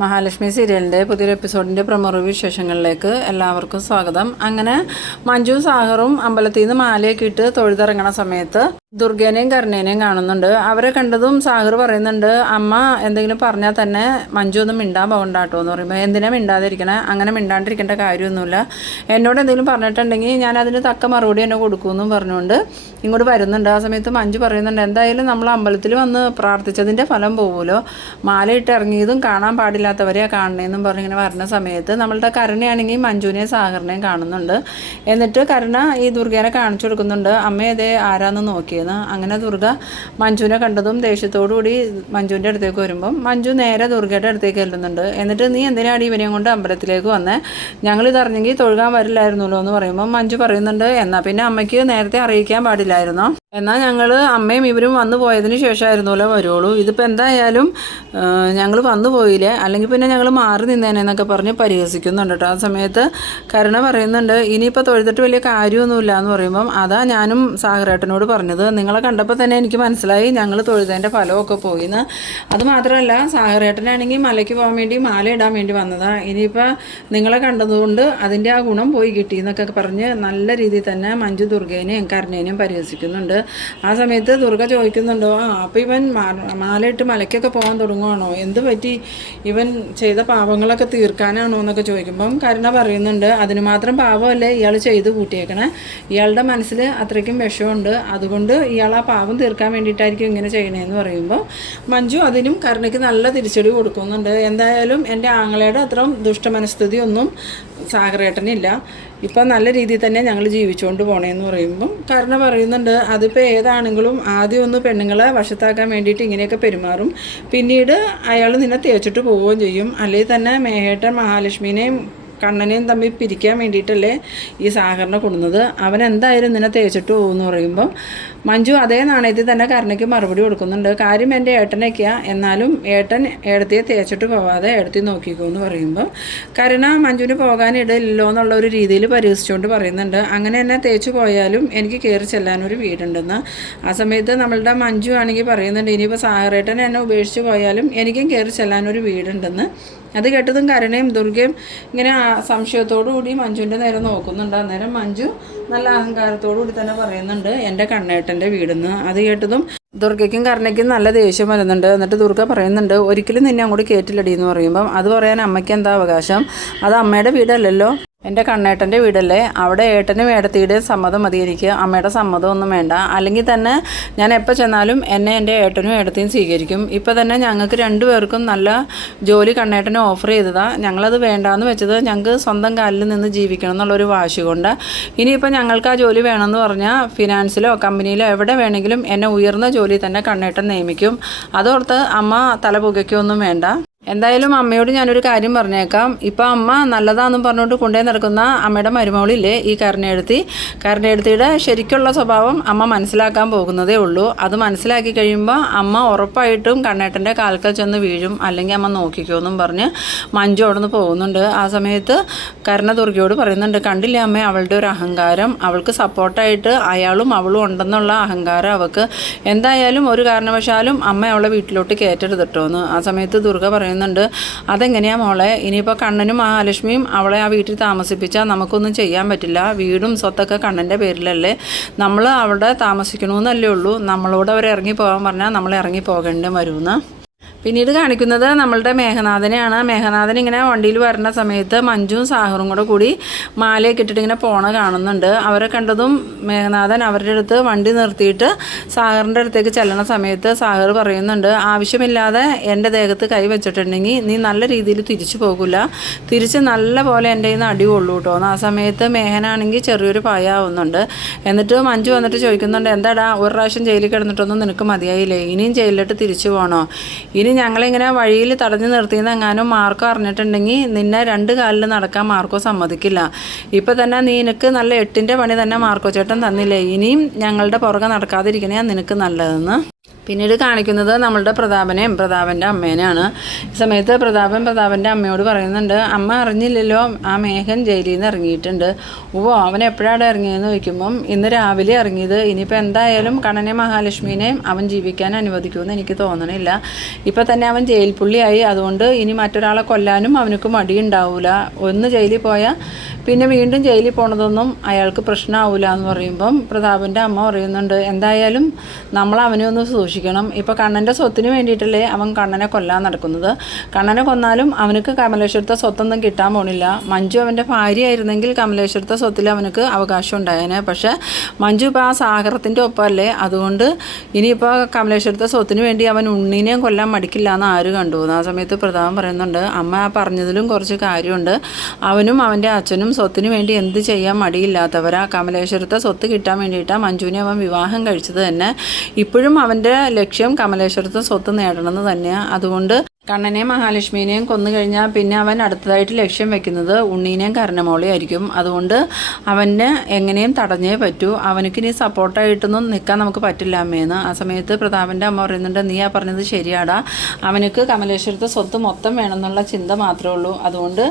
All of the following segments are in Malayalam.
മഹാലക്ഷ്മി സീരിയലിന്റെ പുതിയൊരു എപ്പിസോഡിന്റെ പ്രമുഖ വിശേഷങ്ങളിലേക്ക് എല്ലാവർക്കും സ്വാഗതം. അങ്ങനെ മഞ്ജു സാഹറും അമ്പലത്തിൽ നിന്ന് മാലയൊക്കെ ഇട്ട് തൊഴുതിറങ്ങണ സമയത്ത് ദുർഗേനെയും കരുണേനെയും കാണുന്നുണ്ട്. അവരെ കണ്ടതും സാഗർ പറയുന്നുണ്ട് അമ്മ എന്തെങ്കിലും പറഞ്ഞാൽ തന്നെ മഞ്ജു ഒന്നും മിണ്ടാൻ പോകണ്ടാട്ടോ എന്ന് പറയുമ്പോൾ എന്തിനാ മിണ്ടാതിരിക്കണേ? അങ്ങനെ മിണ്ടാണ്ടിരിക്കേണ്ട കാര്യമൊന്നുമില്ല. എന്നോട് എന്തെങ്കിലും പറഞ്ഞിട്ടുണ്ടെങ്കിൽ ഞാൻ അതിന് തക്ക മറുപടി എന്നെ കൊടുക്കുമെന്നും പറഞ്ഞുകൊണ്ട് ഇങ്ങോട്ട് വരുന്നുണ്ട്. ആ സമയത്ത് മഞ്ജു പറയുന്നുണ്ട് എന്തായാലും നമ്മൾ അമ്പലത്തിൽ വന്ന് പ്രാർത്ഥിച്ചതിന്റെ ഫലം പോകുമല്ലോ മാലയിട്ട് ഇറങ്ങിയതും കാണാൻ പാടില്ലാത്തവരെയാ കാണണേന്നും പറഞ്ഞിങ്ങനെ വരുന്ന സമയത്ത് നമ്മളുടെ കരുണയാണെങ്കിൽ മഞ്ജുവിനെയും സാഗറിനെയും കാണുന്നുണ്ട്. എന്നിട്ട് കരുണ ഈ ദുർഗേനെ കാണിച്ചു കൊടുക്കുന്നുണ്ട് അമ്മ ഇതേ ആരാന്ന് നോക്കിയെന്ന് അങ്ങനെ ദുർഗ മഞ്ജുവിനെ കണ്ടതും ദേഷ്യത്തോടു കൂടി മഞ്ജുവിന്റെ അടുത്തേക്ക് വരുമ്പം മഞ്ജു നേരെ ദുർഗയുടെ അടുത്തേക്ക് ചെല്ലുന്നുണ്ട് എന്നിട്ട് നീ എന്തിനാണ് ഇവനെയും കൊണ്ട് അമ്പലത്തിലേക്ക് വന്നേ? ഞങ്ങളിത് അറിഞ്ഞെങ്കിൽ തൊഴുകാൻ വരില്ലായിരുന്നല്ലോ എന്ന് പറയുമ്പോൾ മഞ്ജു പറയുന്നുണ്ട്. എന്നാൽ പിന്നെ അമ്മയ്ക്ക് നേരത്തെ അറിയിക്കാൻ പാടില്ലായിരുന്നോ? എന്നാൽ ഞങ്ങൾ അമ്മയും ഇവരും വന്നു പോയതിന് ശേഷമായിരുന്നല്ലോ വരുള്ളൂ ഇതിപ്പോൾ എന്തായാലും ഞങ്ങൾ വന്നു പോയില്ലേ? അല്ലെങ്കിൽ പിന്നെ ഞങ്ങൾ മാറി നിന്നേനെന്നൊക്കെ പറഞ്ഞ് പരിഹസിക്കുന്നുണ്ട് കേട്ടോ. ആ സമയത്ത് കരുണ പറയുന്നുണ്ട് ഇനിയിപ്പോൾ തൊഴുതിട്ട് വലിയ കാര്യമൊന്നുമില്ല എന്ന് പറയുമ്പം അതാ ഞാനും സാഹറേട്ടനോട് പറഞ്ഞത്. നിങ്ങളെ കണ്ടപ്പോൾ തന്നെ എനിക്ക് മനസ്സിലായി ഞങ്ങൾ തൊഴുതേന്റെ ഫലമൊക്കെ പോയിന്ന് അത് മാത്രമല്ല സാഹറേട്ടനാണെങ്കിൽ മലയ്ക്ക് പോകാൻ വേണ്ടി മാല ഇടാൻ വേണ്ടി വന്നതാണ് ഇനിയിപ്പോൾ നിങ്ങളെ കണ്ടതുകൊണ്ട് അതിന്റെ ആ ഗുണം പോയി കിട്ടി എന്നൊക്കെ പറഞ്ഞ് നല്ല രീതിയിൽ തന്നെ മഞ്ജു ദുർഗേനെയും കരുണേനെയും പരിഹസിക്കുന്നുണ്ട്. ആ സമയത്ത് ദുർഗ ചോദിക്കുന്നുണ്ടോ ആ അപ്പോൾ ഇവൻ മാലയിട്ട് മലയ്ക്കൊക്കെ പോകാൻ തുടങ്ങുവാണോ? എന്ത് പറ്റി? ഇവൻ ചെയ്ത പാപങ്ങളൊക്കെ തീർക്കാനാണോ? എന്നൊക്കെ ചോദിക്കുമ്പം കരുണ പറയുന്നുണ്ട് അതിന് മാത്രം പാപമല്ലേ ഇയാൾ ചെയ്ത് കൂട്ടിയേക്കണേ? ഇയാളുടെ മനസ്സിൽ അത്രയ്ക്കും വിഷമുണ്ട് അതുകൊണ്ട് ഇയാൾ ആ പാപം തീർക്കാൻ വേണ്ടിയിട്ടായിരിക്കും ഇങ്ങനെ ചെയ്യണേന്ന് പറയുമ്പോൾ മഞ്ജു അതിനും കരുണയ്ക്ക് നല്ല തിരിച്ചടി കൊടുക്കുന്നുണ്ട്. എന്തായാലും എന്റെ ആങ്ങളയുടെ അത്രയും ദുഷ്ടമനസ്ഥിതി ഒന്നും സാഗരേട്ടനില്ല. ഇപ്പം നല്ല രീതിയിൽ തന്നെ ഞങ്ങൾ ജീവിച്ചുകൊണ്ട് പോണേന്ന് പറയുമ്പം കാരണം പറയുന്നുണ്ട് അതിപ്പോൾ ഏതാണെങ്കിലും ആദ്യം ഒന്ന് പെണ്ണുങ്ങളെ വശത്താക്കാൻ വേണ്ടിയിട്ട് ഇങ്ങനെയൊക്കെ പെരുമാറും. പിന്നീട് അയാൾ നിന്നെ തേച്ചിട്ട് പോവുകയും ചെയ്യും. അല്ലെങ്കിൽ തന്നെ മേഹേട്ടൻ മഹാലക്ഷ്മിനെയും കണ്ണനെയും തമ്മിൽ പിരിക്കാൻ വേണ്ടിയിട്ടല്ലേ ഈ സാഗറിനെ കൊടുക്കുന്നത് അവൻ എന്തായാലും നിന്നെ തേച്ചിട്ട് പോകുമെന്ന് പറയുമ്പം മഞ്ജു അതേ നാണയത്തിൽ തന്നെ കരുണയ്ക്ക് മറുപടി കൊടുക്കുന്നുണ്ട്. കാര്യം എന്റെ ഏട്ടനൊക്കെയാണ് എന്നാലും ഏട്ടൻ ഏടത്തിയെ തേച്ചിട്ട് പോവാതെ ഏടത്തി നോക്കിക്കോ എന്ന് പറയുമ്പോൾ കരുണ മഞ്ജുവിന് പോകാനിടയില്ലല്ലോ എന്നുള്ള ഒരു രീതിയിൽ പരിഹസിച്ചുകൊണ്ട് പറയുന്നുണ്ട്. അങ്ങനെ എന്നെ തേച്ച് പോയാലും എനിക്ക് കയറി ചെല്ലാനൊരു വീടുണ്ടെന്ന് ആ സമയത്ത് നമ്മളുടെ മഞ്ജു ആണെങ്കിൽ പറയുന്നുണ്ട് ഇനിയിപ്പോൾ സാഹറേട്ടൻ എന്നെ ഉപേക്ഷിച്ച് പോയാലും എനിക്കും കയറി ചെല്ലാനൊരു വീടുണ്ടെന്ന്. അത് കേട്ടതും കരുണയും ദുർഗയും ഇങ്ങനെ സംശയത്തോടു കൂടി മഞ്ജുവിന്റെ നേരെ നോക്കുന്നുണ്ട്. അന്നേരം മഞ്ജു നല്ല അഹങ്കാരത്തോടു കൂടി തന്നെ പറയുന്നുണ്ട്. എന്റെ കണ്ണേട്ടന്റെ വീടെന്ന്. അത് കേട്ടതും ദുർഗയ്ക്കും കർണയ്ക്കും നല്ല ദേഷ്യം വരുന്നുണ്ട്. എന്നിട്ട് ദുർഗ പറയുന്നുണ്ട് ഒരിക്കലും നിന്നെ അങ്ങോട്ട് കേറ്റില്ലടി എന്ന് പറയുമ്പം അത് പറയാൻ അമ്മയ്ക്ക് എന്താ അവകാശം? അത് അമ്മയുടെ വീടല്ലല്ലോ. എന്റെ കണ്ണേട്ടന്റെ വീടല്ലേ? അവിടെ ഏട്ടനും ഏടത്തിയുടെയും സമ്മതം മതി എനിക്ക് അമ്മയുടെ സമ്മതമൊന്നും വേണ്ട. അല്ലെങ്കിൽ തന്നെ ഞാൻ എപ്പോൾ ചെന്നാലും എന്നെ എന്റെ ഏട്ടനും ഏടത്തിയും സ്വീകരിക്കും. ഇപ്പോൾ തന്നെ ഞങ്ങൾക്ക് രണ്ടുപേർക്കും നല്ല ജോലി കണ്ണേട്ടനെ ഓഫർ ചെയ്തതാണ് ഞങ്ങളത് വേണ്ടാന്ന് വെച്ചത് ഞങ്ങൾക്ക് സ്വന്തം കാലിൽ നിന്ന് ജീവിക്കണം എന്നുള്ളൊരു വാശി കൊണ്ട്. ഇനിയിപ്പോൾ ഞങ്ങൾക്ക് ആ ജോലി വേണമെന്ന് പറഞ്ഞാൽ ഫിനാൻസിലോ കമ്പനിയിലോ എവിടെ വേണമെങ്കിലും എന്നെ ഉയർന്ന ജോലി തന്നെ കണ്ണേട്ടൻ നിയമിക്കും. അതോർത്ത് അമ്മ തല പുകയ്ക്കൊന്നും വേണ്ട. എന്തായാലും അമ്മയോട് ഞാനൊരു കാര്യം പറഞ്ഞേക്കാം. ഇപ്പം അമ്മ നല്ലതാണെന്നും പറഞ്ഞുകൊണ്ട് കൊണ്ടേ നടക്കുന്ന അമ്മയുടെ മരുമോളില്ലേ ഈ കരുണയെടുത്തി കരുണയെടുത്തിയുടെ ശരിക്കുള്ള സ്വഭാവം അമ്മ മനസ്സിലാക്കാൻ പോകുന്നതേ ഉള്ളൂ. അത് മനസ്സിലാക്കി കഴിയുമ്പോൾ അമ്മ ഉറപ്പായിട്ടും കണ്ണേട്ടന്റെ കാൽക്കൽ ചെന്ന് വീഴും. അല്ലെങ്കിൽ അമ്മ നോക്കിക്കോന്നും പറഞ്ഞ് മഞ്ജു അവിടെ നിന്ന് പോകുന്നുണ്ട്. ആ സമയത്ത് കരുണ ദുർഗയോട് പറയുന്നുണ്ട് കണ്ടില്ലേ അമ്മ അവളുടെ ഒരു അഹങ്കാരം. അവൾക്ക് സപ്പോർട്ടായിട്ട് അയാളും അവളും ഉണ്ടെന്നുള്ള അഹങ്കാരം അവൾക്ക് എന്തായാലും ഒരു കാരണവശാലും അമ്മ അവളെ വീട്ടിലോട്ട് കയറ്റരുത് എന്ന്. ആ സമയത്ത് ദുർഗ പറയുന്നുണ്ട്. അതെങ്ങനെയാ മോളെ? ഇനിയിപ്പോൾ കണ്ണനും മഹാലക്ഷ്മിയും അവളെ ആ വീട്ടിൽ താമസിപ്പിച്ചാൽ നമുക്കൊന്നും ചെയ്യാൻ പറ്റില്ല. വീടും സ്വത്തൊക്കെ കണ്ണന്റെ പേരിലല്ലേ. നമ്മൾ അവിടെ താമസിക്കണമെന്നല്ലേ ഉള്ളൂ. നമ്മളോട് അവർ ഇറങ്ങി പോകാൻ പറഞ്ഞാൽ നമ്മൾ ഇറങ്ങി പോകേണ്ടി വരുമെന്ന് പിന്നീട് കാണിക്കുന്നത് നമ്മളുടെ മേഘനാഥനെയാണ്. മേഘനാഥൻ ഇങ്ങനെ വണ്ടിയിൽ വരുന്ന സമയത്ത് മഞ്ജുവും സാഹറും കൂടെ കൂടി മാലയൊക്കെ ഇട്ടിട്ട് ഇങ്ങനെ പോണ കാണുന്നുണ്ട്. അവരെ കണ്ടതും മേഘനാഥൻ അവരുടെ അടുത്ത് വണ്ടി നിർത്തിയിട്ട് സാഹറിന്റെ അടുത്തേക്ക് ചെല്ലണ സമയത്ത് സാഹർ പറയുന്നുണ്ട് ആവശ്യമില്ലാതെ എന്റെ ദേഹത്ത് കൈ വെച്ചിട്ടുണ്ടെങ്കിൽ നീ നല്ല രീതിയിൽ തിരിച്ചു പോകില്ല തിരിച്ച് നല്ല പോലെ എന്റെ കയ്യിൽ നിന്ന് അടി കൊള്ളൂ കേട്ടോ ആ സമയത്ത് മേഹനാണെങ്കിൽ ചെറിയൊരു പായാവുന്നുണ്ട് എന്നിട്ട് മഞ്ജു വന്നിട്ട് ചോദിക്കുന്നുണ്ട് എന്താടാ ഒരു പ്രാവശ്യം ജയിലിൽ കിടന്നിട്ടൊന്നും നിനക്ക് മതിയായില്ലേ? ഇനിയും ജയിലിലോട്ട് തിരിച്ചു പോകണോ ഇനി ഞങ്ങളിങ്ങനെ വഴിയിൽ തടഞ്ഞു നിർത്തിയെന്ന് എങ്ങാനും മാർക്കോ അറിഞ്ഞിട്ടുണ്ടെങ്കിൽ നിന്നെ രണ്ട് കാലിൽ നടക്കാൻ മാർക്കോ സമ്മതിക്കില്ല. ഇപ്പം തന്നെ നിനക്ക് നല്ല എട്ടിന്റെ പണി തന്നെ മാർക്കോ ചേട്ടൻ തന്നില്ലേ? ഇനിയും ഞങ്ങളുടെ പുറകെ നടക്കാതിരിക്കണേ നിനക്ക് നല്ലതെന്ന്. പിന്നീട് കാണിക്കുന്നത് നമ്മളുടെ പ്രതാപനെയും പ്രതാപന്റെ അമ്മേനെയാണ്. ഈ സമയത്ത് പ്രതാപൻ പ്രതാപന്റെ അമ്മയോട് പറയുന്നുണ്ട് അമ്മ അറിഞ്ഞില്ലല്ലോ ആ മേഘൻ ജയിലിൽ നിന്ന് ഇറങ്ങിയിട്ടുണ്ട്. ഓ അവൻ എപ്പോഴാണ് ഇറങ്ങിയെന്ന് ചോദിക്കുമ്പം ഇന്ന് രാവിലെ ഇറങ്ങിയത്. ഇനിയിപ്പോൾ എന്തായാലും കണ്ണനെ മഹാലക്ഷ്മിനെയും അവൻ ജീവിക്കാൻ അനുവദിക്കുമെന്ന് എനിക്ക് തോന്നണില്ല. ഇപ്പം തന്നെ അവൻ ജയിൽ പുള്ളിയായി അതുകൊണ്ട് ഇനി മറ്റൊരാളെ കൊല്ലാനും അവനക്ക് മടിയുണ്ടാവില്ല ഒന്ന് ജയിലിൽ പോയാൽ പിന്നെ വീണ്ടും ജയിലിൽ പോണതൊന്നും അയാൾക്ക് പ്രശ്നമാവില്ല എന്ന് പറയുമ്പം പ്രതാപന്റെ അമ്മ പറയുന്നുണ്ട് എന്തായാലും നമ്മൾ അവനെ ഒന്ന് സൂക്ഷിക്കണം. ഇപ്പോൾ കണ്ണന്റെ സ്വത്തിന് വേണ്ടിയിട്ടല്ലേ അവൻ കണ്ണനെ കൊല്ലാൻ നടക്കുന്നത്. കണ്ണനെ കൊന്നാലും അവനക്ക് കമലേശ്വരത്തെ സ്വത്തൊന്നും കിട്ടാൻ പോണില്ല. മഞ്ജു അവന്റെ ഭാര്യയായിരുന്നെങ്കിൽ കമലേശ്വരത്തെ സ്വത്തിൽ അവനക്ക് അവകാശം ഉണ്ടായേനെ. പക്ഷേ മഞ്ജു ഇപ്പോൾ ആ സാഗരത്തിന്റെ ഒപ്പമല്ലേ? അതുകൊണ്ട് ഇനിയിപ്പോൾ കമലേശ്വരത്തെ സ്വത്തിന് വേണ്ടി അവൻ ഉണ്ണിനെയും കൊല്ലാൻ മടിക്കില്ല എന്ന് ആര് കണ്ടു? ആ സമയത്ത് പ്രതാപൻ പറയുന്നുണ്ട് അമ്മ ആ പറഞ്ഞതിലും കുറച്ച് കാര്യമുണ്ട്. അവനും അവന്റെ അച്ഛനും സ്വത്തിന് വേണ്ടി എന്ത് ചെയ്യാൻ മടിയില്ലാത്തവരാ. കമലേശ്വരത്തെ സ്വത്ത് കിട്ടാൻ വേണ്ടിയിട്ടാണ് മഞ്ജുവിനെ അവൻ വിവാഹം കഴിച്ചത് തന്നെ. ഇപ്പോഴും അവന്റെ ലക്ഷ്യം കമലേശ്വരത്തെ സ്വത്ത് നേടണമെന്ന് തന്നെയാണ് അതുകൊണ്ട് കണ്ണനെയും മഹാലക്ഷ്മിനെയും കൊന്നു കഴിഞ്ഞാൽ പിന്നെ അവൻ അടുത്തതായിട്ട് ലക്ഷ്യം വെക്കുന്നത് ഉണ്ണീനെയും കരണമോളെയായിരിക്കും. അതുകൊണ്ട് അവന് എങ്ങനെയും തടഞ്ഞേ പറ്റൂ. അവനക്ക് ഇനി സപ്പോർട്ടായിട്ടൊന്നും നിൽക്കാൻ നമുക്ക് പറ്റില്ല അമ്മയെന്ന് ആ സമയത്ത് പ്രതാപന്റെ അമ്മ പറയുന്നുണ്ട് നീ ആ പറഞ്ഞത് ശരിയാടാ. അവനക്ക് കമലേശ്വരത്തെ സ്വത്ത് മൊത്തം വേണമെന്നുള്ള ചിന്ത മാത്രമേ ഉള്ളൂ. അതുകൊണ്ട്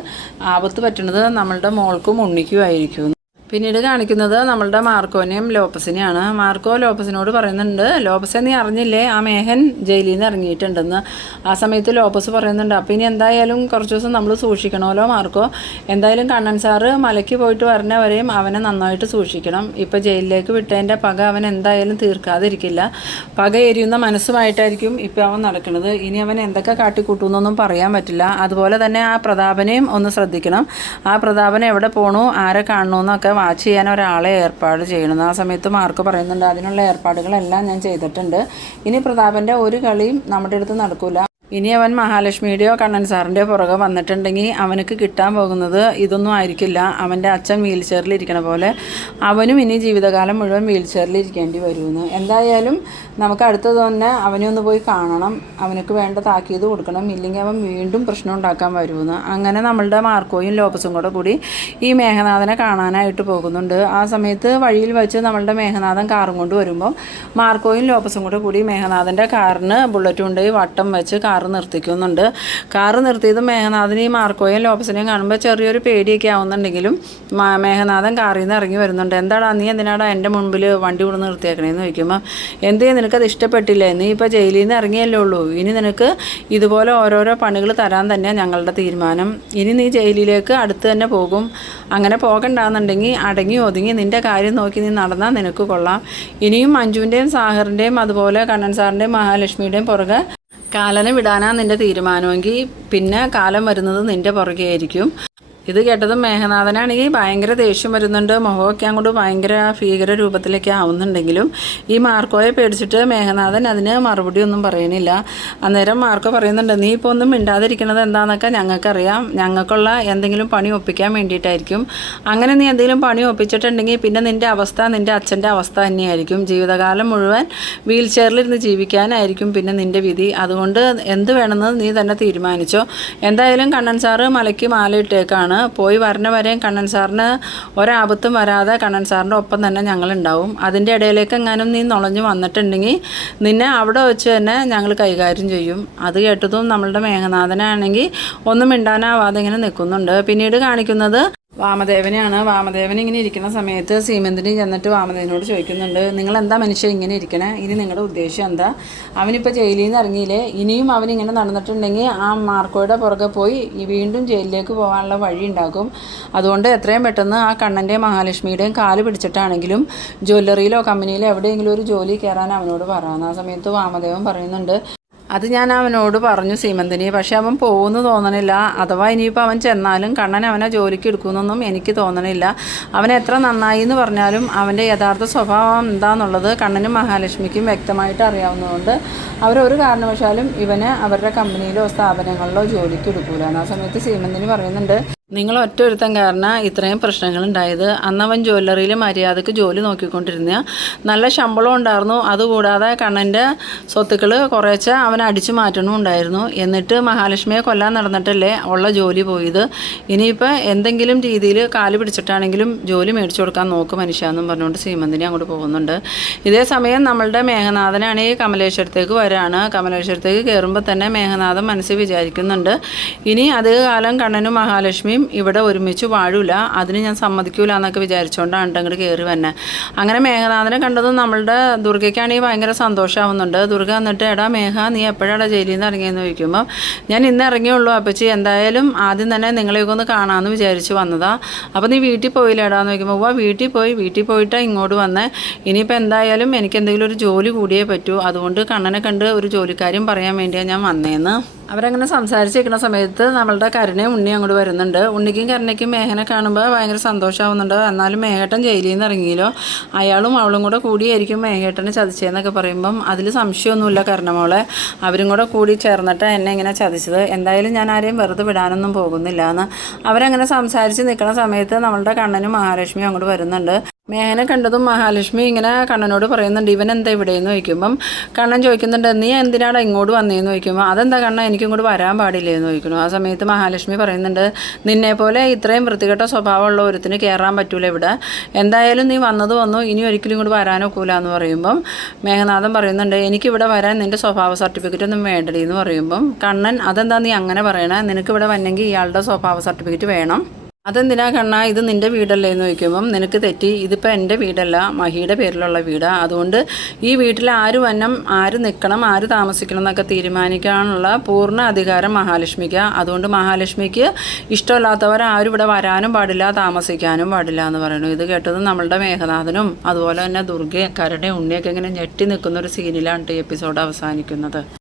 ആപത്ത് പറ്റുന്നത് നമ്മളുടെ മോൾക്കും ഉണ്ണിക്കും ആയിരിക്കും പിന്നീട് കാണിക്കുന്നത് നമ്മളുടെ മാർക്കോനെയും ലോപ്പസിനെയാണ്. മാർക്കോ ലോപ്പസിനോട് പറയുന്നുണ്ട് ലോപ്പസെ നീ അറിഞ്ഞില്ലേ? ആ മേഹൻ ജയിലിൽ നിന്ന് ഇറങ്ങിയിട്ടുണ്ടെന്ന്. ആ സമയത്ത് ലോപ്പസ് പറയുന്നുണ്ട് അപ്പം ഇനി എന്തായാലും കുറച്ച് ദിവസം നമ്മൾ സൂക്ഷിക്കണമല്ലോ മാർക്കോ? എന്തായാലും കണ്ണൻ സാറ് മലയ്ക്ക് പോയിട്ട് വരണവരെയും അവനെ നന്നായിട്ട് സൂക്ഷിക്കണം. ഇപ്പോൾ ജയിലിലേക്ക് വിട്ടതിന്റെ പക അവൻ എന്തായാലും തീർക്കാതിരിക്കില്ല. പക എരിയുന്ന മനസ്സുമായിട്ടായിരിക്കും ഇപ്പോൾ അവൻ നടക്കുന്നത്. ഇനി അവൻ എന്തൊക്കെ കാട്ടിക്കൂട്ടുമെന്നൊന്നും പറയാൻ പറ്റില്ല. അതുപോലെ തന്നെ ആ പ്രതാപനെയും ഒന്ന് ശ്രദ്ധിക്കണം. ആ പ്രതാപനെ എവിടെ പോകണു ആരെ കാണണമെന്നൊക്കെ വാച്ച് ചെയ്യാൻ ഒരാളെ ഏർപ്പാട് ചെയ്യണം. ആ സമയത്ത് മാർക്ക് പറയുന്നുണ്ട്. അതിനുള്ള ഏർപ്പാടുകളെല്ലാം ഞാൻ ചെയ്തിട്ടുണ്ട്. ഇനി പ്രതാപന്റെ ഒരു കളിയും നമ്മുടെ അടുത്ത് നടക്കൂല. ഇനി അവൻ മഹാലക്ഷ്മിയുടെയോ കണ്ണൻ സാറിന്റെയോ പുറകെ വന്നിട്ടുണ്ടെങ്കിൽ അവനക്ക് കിട്ടാൻ പോകുന്നത് ഇതൊന്നും ആയിരിക്കില്ല. അവന്റെ അച്ഛൻ വീൽ ചെയറിൽ ഇരിക്കണ പോലെ അവനും ഇനി ജീവിതകാലം മുഴുവൻ വീൽ ചെയറിൽ ഇരിക്കേണ്ടി വരുമെന്ന്. എന്തായാലും നമുക്ക് അടുത്തത് തന്നെ അവനെ ഒന്ന് പോയി കാണണം. അവനക്ക് വേണ്ട താക്കീത് കൊടുക്കണം. ഇല്ലെങ്കിൽ അവൻ വീണ്ടും പ്രശ്നം ഉണ്ടാക്കാൻ വരുമെന്ന്. അങ്ങനെ നമ്മളുടെ മാർക്കോയും ലോപ്പസും കൂടെ കൂടി ഈ മേഘനാഥനെ കാണാനായിട്ട് പോകുന്നുണ്ട്. ആ സമയത്ത് വഴിയിൽ വെച്ച് നമ്മളുടെ മേഘനാഥൻ കാറും കൊണ്ട് വരുമ്പോൾ മാർക്കോയും ലോപ്പസും കൂടെ കൂടി മേഘനാഥന്റെ കാറിന് ബുള്ളറ്റ് കൊണ്ടുപോയി വട്ടം വെച്ച് കാർ നിർത്തിക്കുന്നുണ്ട്. കാറ് നിർത്തിയത് മേഘനാഥനെയും മാർക്കോയും ലോപസിനെയും കാണുമ്പോൾ ചെറിയൊരു പേടിയൊക്കെ ആവുന്നുണ്ടെങ്കിലും മേഘനാഥൻ കാറിൽ നിന്ന് ഇറങ്ങി വരുന്നുണ്ട്. എന്താടാ നീ എന്തിനാടാ എന്റെ മുൻപിൽ വണ്ടി കൊണ്ട് നിർത്തിയേക്കണേന്ന് ചോദിക്കുമ്പോൾ എന്തേ നിനക്കത് ഇഷ്ടപ്പെട്ടില്ലേ? നീ ഇപ്പോൾ ജയിലിൽ നിന്ന് ഇറങ്ങിയല്ലേ ഉള്ളൂ. ഇനി നിനക്ക് ഇതുപോലെ ഓരോരോ പണികൾ തരാൻ തന്നെ ഞങ്ങളുടെ തീരുമാനം. ഇനി നീ ജയിലിലേക്ക് അടുത്ത് തന്നെ പോകും. അങ്ങനെ പോകണ്ടാന്നുണ്ടെങ്കിൽ അടങ്ങി ഒതുങ്ങി നിന്റെ കാര്യം നോക്കി നീ നടന്നാൽ നിനക്ക് കൊള്ളാം. ഇനിയും മഞ്ജുവിന്റെയും സാഹറിന്റെയും അതുപോലെ കണ്ണൻ സാറിന്റെയും മഹാലക്ഷ്മിയുടെയും പുറകെ കാലനെ വിടാനാ നിന്റെ തീരുമാനമെങ്കിൽ പിന്നെ കാലം വരുന്നത് നിന്റെ പുറകെ ആയിരിക്കും ഇത് കേട്ടതും മേഘനാഥനാണെങ്കിൽ ഭയങ്കര ദേഷ്യം വരുന്നുണ്ട്. മുഖമൊക്കെ അങ്ങോട്ട് ഭയങ്കര ഭീകര രൂപത്തിലൊക്കെ ആവുന്നുണ്ടെങ്കിലും ഈ മാർക്കോയെ പേടിച്ചിട്ട് മേഘനാഥൻ അതിന് മറുപടി ഒന്നും പറയണില്ല. അന്നേരം മാർക്കോ പറയുന്നുണ്ട് നീ ഇപ്പോൾ ഒന്നും മിണ്ടാതിരിക്കണത് എന്താണെന്നൊക്കെ ഞങ്ങൾക്കറിയാം. ഞങ്ങൾക്കുള്ള എന്തെങ്കിലും പണി ഒപ്പിക്കാൻ വേണ്ടിയിട്ടായിരിക്കും. അങ്ങനെ നീ എന്തെങ്കിലും പണി ഒപ്പിച്ചിട്ടുണ്ടെങ്കിൽ പിന്നെ നിന്റെ അവസ്ഥ നിന്റെ അച്ഛന്റെ അവസ്ഥ തന്നെയായിരിക്കും. ജീവിതകാലം മുഴുവൻ വീൽ ചെയറിലിരുന്ന് ജീവിക്കാനായിരിക്കും പിന്നെ നിന്റെ വിധി. അതുകൊണ്ട് എന്ത് വേണമെന്ന് നീ തന്നെ തീരുമാനിച്ചോ. എന്തായാലും കണ്ണൻ സാറ് മലയ്ക്ക് മാലയിട്ടേക്കാണ്. പോയി വരണ വരെയും കണ്ണൻ സാറിന് ഒരാപത്തും വരാതെ കണ്ണൻ സാറിന്റെ ഒപ്പം തന്നെ ഞങ്ങളുണ്ടാവും. അതിന്റെ ഇടയിലേക്ക് എങ്ങാനും നീ നുളഞ്ഞു വന്നിട്ടുണ്ടെങ്കിൽ നിന്നെ അവിടെ വെച്ച് തന്നെ ഞങ്ങൾ കൈകാര്യം ചെയ്യും. അത് കേട്ടതും നമ്മളുടെ മേഘനാഥനാണെങ്കിൽ ഒന്നും മിണ്ടാനാവാതെ ഇങ്ങനെ നിൽക്കുന്നുണ്ട്. പിന്നീട് കാണിക്കുന്നത് വാമദേവനെയാണ്. വാമദേവൻ ഇങ്ങനെ ഇരിക്കുന്ന സമയത്ത് സീമന്തിന് ചെന്നിട്ട് വാമദേവനോട് ചോദിക്കുന്നുണ്ട് നിങ്ങൾ എന്താ മനുഷ്യൻ ഇങ്ങനെ ഇരിക്കണേ? ഇനി നിങ്ങളുടെ ഉദ്ദേശം എന്താ? അവനിപ്പോൾ ജയിലിൽ നിന്ന് ഇറങ്ങിയില്ലേ ഇനിയും അവൻ ഇങ്ങനെ നടന്നിട്ടുണ്ടെങ്കിൽ ആ മാർക്കോയുടെ പുറകെ പോയി വീണ്ടും ജയിലിലേക്ക് പോകാനുള്ള വഴി ഉണ്ടാകും. അതുകൊണ്ട് എത്രയും പെട്ടെന്ന് ആ കണ്ണന്റെയും മഹാലക്ഷ്മിയുടെയും കാൽ പിടിച്ചിട്ടാണെങ്കിലും ജ്വല്ലറിയിലോ കമ്പനിയിലോ എവിടെയെങ്കിലും ഒരു ജോലി കയറാൻ അവനോട് പറയാം ആ സമയത്ത് വാമദേവൻ പറയുന്നുണ്ട് അത് ഞാൻ അവനോട് പറഞ്ഞു സീമന്തിനി പക്ഷെ അവൻ പോകുമെന്ന് തോന്നണില്ല. അഥവാ ഇനിയിപ്പോൾ അവൻ ചെന്നാലും കണ്ണൻ അവനെ ജോലിക്ക് എടുക്കുമെന്നൊന്നും എനിക്ക് തോന്നണില്ല. അവൻ എത്ര നന്നായി എന്ന് പറഞ്ഞാലും അവന്റെ യഥാർത്ഥ സ്വഭാവം എന്താണെന്നുള്ളത് കണ്ണനും മഹാലക്ഷ്മിക്കും വ്യക്തമായിട്ട് അറിയാവുന്നതുകൊണ്ട് അവരൊരു കാരണവശാലും ഇവനെ അവരുടെ കമ്പനിയിലോ സ്ഥാപനങ്ങളിലോ ജോലിക്ക് എടുക്കൂല. ആ സമയത്ത് സീമന്തിനി പറയുന്നുണ്ട് നിങ്ങൾ ഒറ്റ ഒരുത്തൻ കാരണം ഇത്രയും പ്രശ്നങ്ങൾ ഉണ്ടായത് അന്നവൻ ജ്വല്ലറിയിൽ മര്യാദയ്ക്ക് ജോലി നോക്കിക്കൊണ്ടിരുന്ന നല്ല ശമ്പളം ഉണ്ടായിരുന്നു. അതുകൂടാതെ കണ്ണന്റെ സ്വത്തുക്കൾ കുറേശ്ശെ അവൻ അടിച്ചു മാറ്റണം ഉണ്ടായിരുന്നു. എന്നിട്ട് മഹാലക്ഷ്മിയെ കൊല്ലാൻ നടന്നിട്ടല്ലേ ഉള്ള ജോലി പോയത്. ഇനിയിപ്പോൾ എന്തെങ്കിലും രീതിയിൽ കാൽ പിടിച്ചിട്ടാണെങ്കിലും ജോലി മേടിച്ചു കൊടുക്കാൻ നോക്ക് മനുഷ്യ എന്നും പറഞ്ഞുകൊണ്ട് ശ്രീമന്തിനെ അങ്ങോട്ട് പോകുന്നുണ്ട്. ഇതേ സമയം നമ്മളുടെ മേഘനാഥനാണ് ഈ കമലേശ്വരത്തേക്ക് വരാണ്. കമലേശ്വരത്തേക്ക് കയറുമ്പോൾ തന്നെ മേഘനാഥൻ മനസ്സിൽ വിചാരിക്കുന്നുണ്ട്. ഇനി അധികകാലം കണ്ണനും മഹാലക്ഷ്മിയും ഇവിടെ ഒരുമിച്ച് വാഴൂല. അതിന് ഞാൻ സമ്മതിക്കൂല എന്നൊക്കെ വിചാരിച്ചുകൊണ്ടാണ് അങ്ങോട്ട് കയറി വന്നെ. അങ്ങനെ മേഘനാഥനെ കണ്ടതും നമ്മളുടെ ദുർഗയ്ക്കാണെങ്കിൽ ഭയങ്കര സന്തോഷമാവുന്നുണ്ട് ദുർഗ എന്നിട്ട് എടാ മേഘ നീ എപ്പോഴാണ് ജയിലിൽ നിന്ന് ഇറങ്ങിയെന്ന് ചോദിക്കുമ്പോൾ ഞാൻ ഇന്ന് ഇറങ്ങിയുള്ളൂ അപ്പച്ചി. എന്തായാലും ആദ്യം തന്നെ നിങ്ങളെയൊക്കെ ഒന്ന് കാണാമെന്ന് വിചാരിച്ച് വന്നതാ. അപ്പോൾ നീ വീട്ടിൽ പോയില്ല പോയില്ലേടാന്ന് ചോദിക്കുമ്പോൾ വാ വീട്ടിൽ പോയി. വീട്ടിൽ പോയിട്ടാണ് ഇങ്ങോട്ട് വന്നേ. ഇനിയിപ്പോൾ എന്തായാലും എനിക്ക് എന്തെങ്കിലും ഒരു ജോലി കൂടിയേ പറ്റൂ. അതുകൊണ്ട് കണ്ണനെ കണ്ട് ഒരു ജോലിക്കാരും പറയാൻ വേണ്ടിയാണ് ഞാൻ വന്നേന്ന്. അവരങ്ങനെ സംസാരിച്ചിരിക്കുന്ന സമയത്ത് നമ്മളുടെ കരുണയും ഉണ്ണി അങ്ങോട്ട് വരുന്നുണ്ട്. ഉണ്ണിക്കും കരുണയ്ക്കും മേഘനെ കാണുമ്പോൾ ഭയങ്കര സന്തോഷമാവുന്നുണ്ട്. എന്നാലും മേഘേട്ടൻ ജയിലിൽ നിന്ന് ഇറങ്ങിയല്ലോ? അയാളും അവളും കൂടെ കൂടിയായിരിക്കും മേഘേട്ടനെ ചതിച്ചതെന്നൊക്കെ പറയുമ്പം അതിൽ സംശയമൊന്നുമില്ല കരുണമോളെ അവരും കൂടെ കൂടി ചേർന്നിട്ട് എന്നെ ഇങ്ങനെ ചതിച്ചത്. എന്തായാലും ഞാൻ ആരെയും വെറുതെ വിടാനൊന്നും പോകുന്നില്ല എന്ന്. അവരങ്ങനെ സംസാരിച്ച് നിൽക്കുന്ന സമയത്ത് നമ്മളുടെ കണ്ണനും മഹാലക്ഷ്മിയും അങ്ങോട്ട് വരുന്നുണ്ട്. മേഘനെ കണ്ടതും മഹാലക്ഷ്മി ഇങ്ങനെ കണ്ണനോട് പറയുന്നുണ്ട് ഇവൻ എന്താ ഇവിടെയെന്ന് ചോദിക്കുമ്പം കണ്ണൻ ചോദിക്കുന്നുണ്ട് നീ എന്തിനാണ് ഇങ്ങോട്ട് വന്നേന്ന് ചോദിക്കുമ്പോൾ അതെന്താ കണ്ണ എനിക്ക് ഇങ്ങോട്ട് വരാൻ പാടില്ലേ എന്ന് ചോദിക്കുന്നു. ആ സമയത്ത് മഹാലക്ഷ്മി പറയുന്നുണ്ട് നിന്നെ പോലെ ഇത്രയും വൃത്തികെട്ട സ്വഭാവമുള്ള ഒരുത്തിന് കയറാൻ പറ്റൂല ഇവിടെ. എന്തായാലും നീ വന്നത് വന്നു ഇനി ഒരിക്കലും ഇങ്ങോട്ട് വരാനൊക്കൂല എന്ന് പറയുമ്പം മേഘനാഥൻ പറയുന്നുണ്ട് എനിക്കിവിടെ വരാൻ നിന്റെ സ്വഭാവ സർട്ടിഫിക്കറ്റ് ഒന്നും വേണ്ടടി എന്ന് പറയുമ്പം കണ്ണൻ അതെന്താ നീ അങ്ങനെ പറയണേ? നിനക്കിവിടെ വന്നെങ്കിൽ ഇയാളുടെ സ്വഭാവ സർട്ടിഫിക്കറ്റ് വേണം. അതെന്തിനാ കണ്ണ? ഇത് നിന്റെ വീടല്ലേ എന്ന് ചോദിക്കുമ്പം നിനക്ക് തെറ്റി. ഇതിപ്പോൾ എന്റെ വീടല്ല മഹിയുടെ പേരിലുള്ള വീടാണ് അതുകൊണ്ട് ഈ വീട്ടിൽ ആര് വന്നം ആര് നിൽക്കണം ആര് താമസിക്കണം എന്നൊക്കെ തീരുമാനിക്കാനുള്ള പൂർണ അധികാരം മഹാലക്ഷ്മിക്ക്. അതുകൊണ്ട് മഹാലക്ഷ്മിക്ക് ഇഷ്ടമില്ലാത്തവർ ആരും ഇവിടെ വരാനും പാടില്ല താമസിക്കാനും പാടില്ല എന്ന് പറയുന്നു. ഇത് കേട്ടത് നമ്മളുടെ മേഘനാഥനും അതുപോലെ തന്നെ ദുർഗയും കരുണയും ഉണ്ണിയൊക്കെ ഇങ്ങനെ ഞെട്ടി നിൽക്കുന്ന ഒരു സീനിലാണ് ഈ എപ്പിസോഡ് അവസാനിക്കുന്നത്.